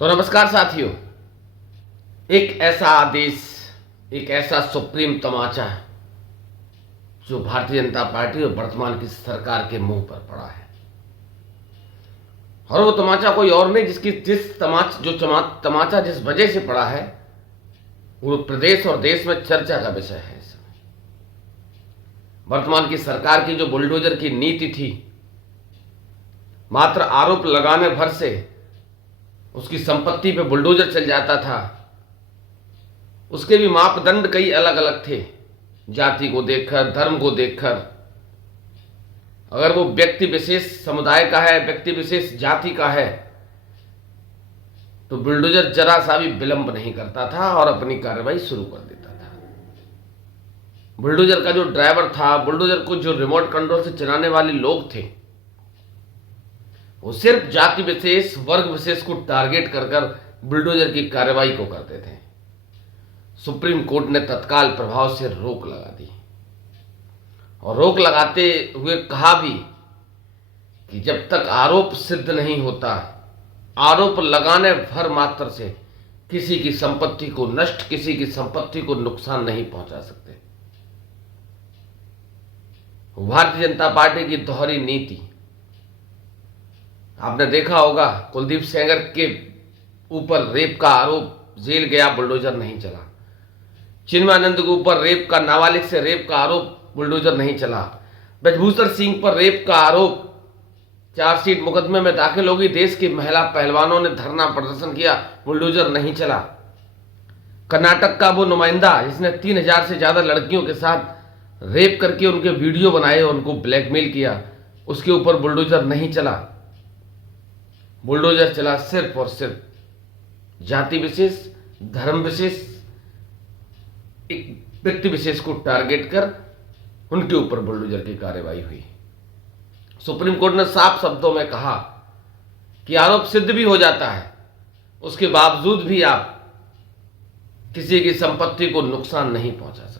तो नमस्कार साथियों, एक ऐसा आदेश, एक ऐसा सुप्रीम तमाचा जो भारतीय जनता पार्टी और वर्तमान की सरकार के मुंह पर पड़ा है। और वो तमाचा कोई और नहीं, तमाचा जिस वजह से पड़ा है वो प्रदेश और देश में चर्चा का विषय है। इस समय वर्तमान की सरकार की जो बुलडोजर की नीति थी, मात्र आरोप लगाने भर से उसकी संपत्ति पे बुलडोजर चल जाता था। उसके भी मापदंड कई अलग अलग थे, जाति को देखकर, धर्म को देखकर। अगर वो व्यक्ति विशेष समुदाय का है, व्यक्ति विशेष जाति का है, तो बुलडोजर जरा सा भी विलंब नहीं करता था और अपनी कार्रवाई शुरू कर देता था। बुलडोजर का जो ड्राइवर था, बुलडोजर को जो रिमोट कंट्रोल से चलाने वाले लोग थे, वो सिर्फ जाति विशेष, वर्ग विशेष को टारगेट कर बुलडोजर की कार्रवाई को करते थे। सुप्रीम कोर्ट ने तत्काल प्रभाव से रोक लगा दी और रोक लगाते हुए कहा भी कि जब तक आरोप सिद्ध नहीं होता, आरोप लगाने भर मात्र से किसी की संपत्ति को नष्ट, किसी की संपत्ति को नुकसान नहीं पहुंचा सकते। भारतीय जनता पार्टी की दोहरी नीति आपने देखा होगा। कुलदीप सेंगर के ऊपर रेप का आरोप, जेल गया, बुलडोजर नहीं चला। चिन्मयानंद के ऊपर रेप का, नाबालिग से रेप का आरोप, बुलडोजर नहीं चला। ब्रजभूषण सिंह पर रेप का आरोप, चार्जशीट मुकदमे में दाखिल होगी, देश की महिला पहलवानों ने धरना प्रदर्शन किया, बुलडोजर नहीं चला। कर्नाटक का वो नुमाइंदा जिसने 3000 से ज्यादा लड़कियों के साथ रेप करके उनके वीडियो बनाए, उनको ब्लैकमेल किया, उसके ऊपर बुलडोजर नहीं चला। बुलडोजर चला सिर्फ और सिर्फ जाति विशेष, धर्म विशेष, एक व्यक्ति विशेष को टारगेट कर उनके ऊपर बुलडोजर की कार्रवाई हुई। सुप्रीम कोर्ट ने साफ शब्दों में कहा कि आरोप सिद्ध भी हो जाता है, उसके बावजूद भी आप किसी की संपत्ति को नुकसान नहीं पहुंचा सकते।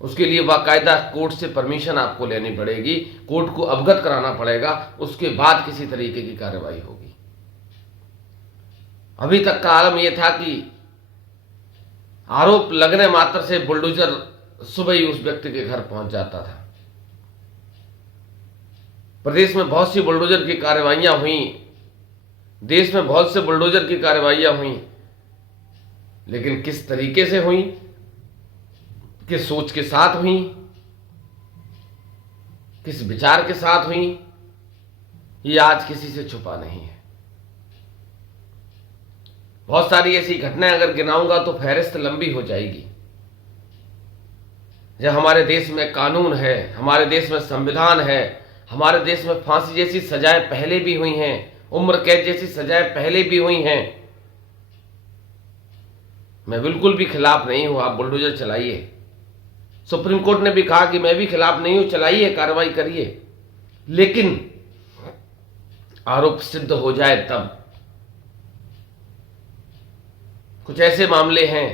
उसके लिए बाकायदा कोर्ट से परमिशन आपको लेनी पड़ेगी, कोर्ट को अवगत कराना पड़ेगा, उसके बाद किसी तरीके की कार्रवाई होगी। अभी तक का आलम यह था कि आरोप लगने मात्र से बुलडोजर सुबह ही उस व्यक्ति के घर पहुंच जाता था। प्रदेश में बहुत सी बुलडोजर की कार्रवाइयां हुई, देश में बहुत से बुलडोजर की कार्रवाइयां हुई, लेकिन किस तरीके से हुई, किस सोच के साथ हुई, किस विचार के साथ हुई, ये आज किसी से छुपा नहीं है। बहुत सारी ऐसी घटनाएं अगर गिनाऊंगा तो फहरिस्त लंबी हो जाएगी। जब हमारे देश में कानून है, हमारे देश में संविधान है, हमारे देश में फांसी जैसी सजाएं पहले भी हुई हैं, उम्र कैद जैसी सजाएं पहले भी हुई हैं। मैं बिल्कुल भी खिलाफ नहीं हूं, आप बुलडोजर चलाइए। सुप्रीम कोर्ट ने भी कहा कि मैं भी खिलाफ नहीं हूं, चलाइए, कार्रवाई करिए, लेकिन आरोप सिद्ध हो जाए तब। कुछ ऐसे मामले हैं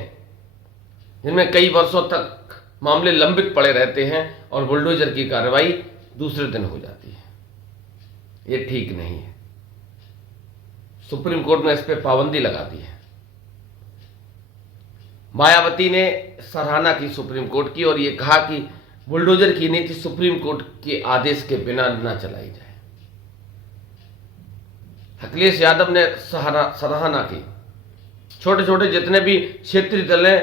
जिनमें कई वर्षों तक मामले लंबित पड़े रहते हैं और बुलडोजर की कार्रवाई दूसरे दिन हो जाती है। ये ठीक नहीं है। सुप्रीम कोर्ट ने इस पर पाबंदी लगा दी है। मायावती ने सराहना की सुप्रीम कोर्ट की और यह कहा कि बुलडोजर की नीति सुप्रीम कोर्ट के आदेश के बिना न चलाई जाए। अखिलेश यादव ने सराहना की। छोटे छोटे जितने भी क्षेत्रीय दल हैं,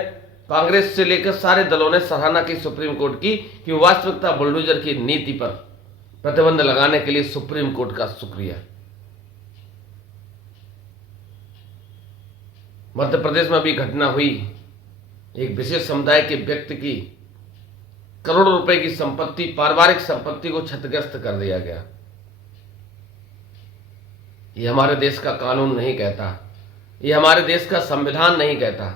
कांग्रेस से लेकर सारे दलों ने सराहना की सुप्रीम कोर्ट की कि वास्तविकता बुलडोजर की नीति पर प्रतिबंध लगाने के लिए सुप्रीम कोर्ट का शुक्रिया। मध्य प्रदेश में भी घटना हुई, एक विशेष समुदाय के व्यक्ति की करोड़ों रुपए की संपत्ति, पारिवारिक संपत्ति को क्षतिग्रस्त कर दिया गया। ये हमारे देश का कानून नहीं कहता, ये हमारे देश का संविधान नहीं कहता।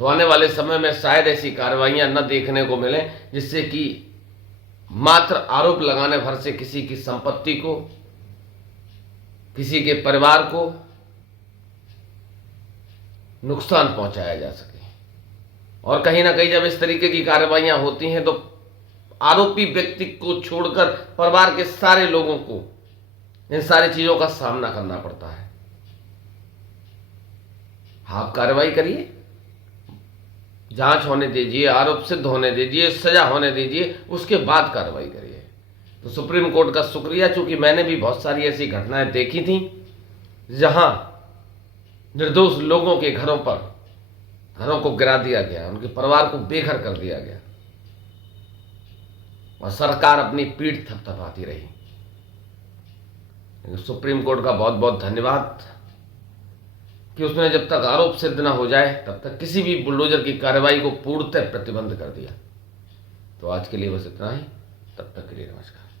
तो आने वाले समय में शायद ऐसी कार्रवाइयां न देखने को मिले जिससे कि मात्र आरोप लगाने भर से किसी की संपत्ति को, किसी के परिवार को नुकसान पहुंचाया जा सके। और कहीं ना कहीं जब इस तरीके की कार्रवाइयां होती हैं तो आरोपी व्यक्ति को छोड़कर परिवार के सारे लोगों को इन सारी चीजों का सामना करना पड़ता है। आप कार्रवाई करिए, जांच होने दीजिए, आरोप सिद्ध होने दीजिए, सजा होने दीजिए, उसके बाद कार्रवाई करिए। तो सुप्रीम कोर्ट का शुक्रिया, चूंकि मैंने भी बहुत सारी ऐसी घटनाएं देखी थी जहां निर्दोष लोगों के घरों को गिरा दिया गया, उनके परिवार को बेघर कर दिया गया और सरकार अपनी पीठ थपथपाती रही। सुप्रीम कोर्ट का बहुत बहुत धन्यवाद कि उसने जब तक आरोप सिद्ध न हो जाए तब तक किसी भी बुलडोजर की कार्रवाई को पूर्णतः प्रतिबंध कर दिया। तो आज के लिए बस इतना ही, तब तक के लिए नमस्कार।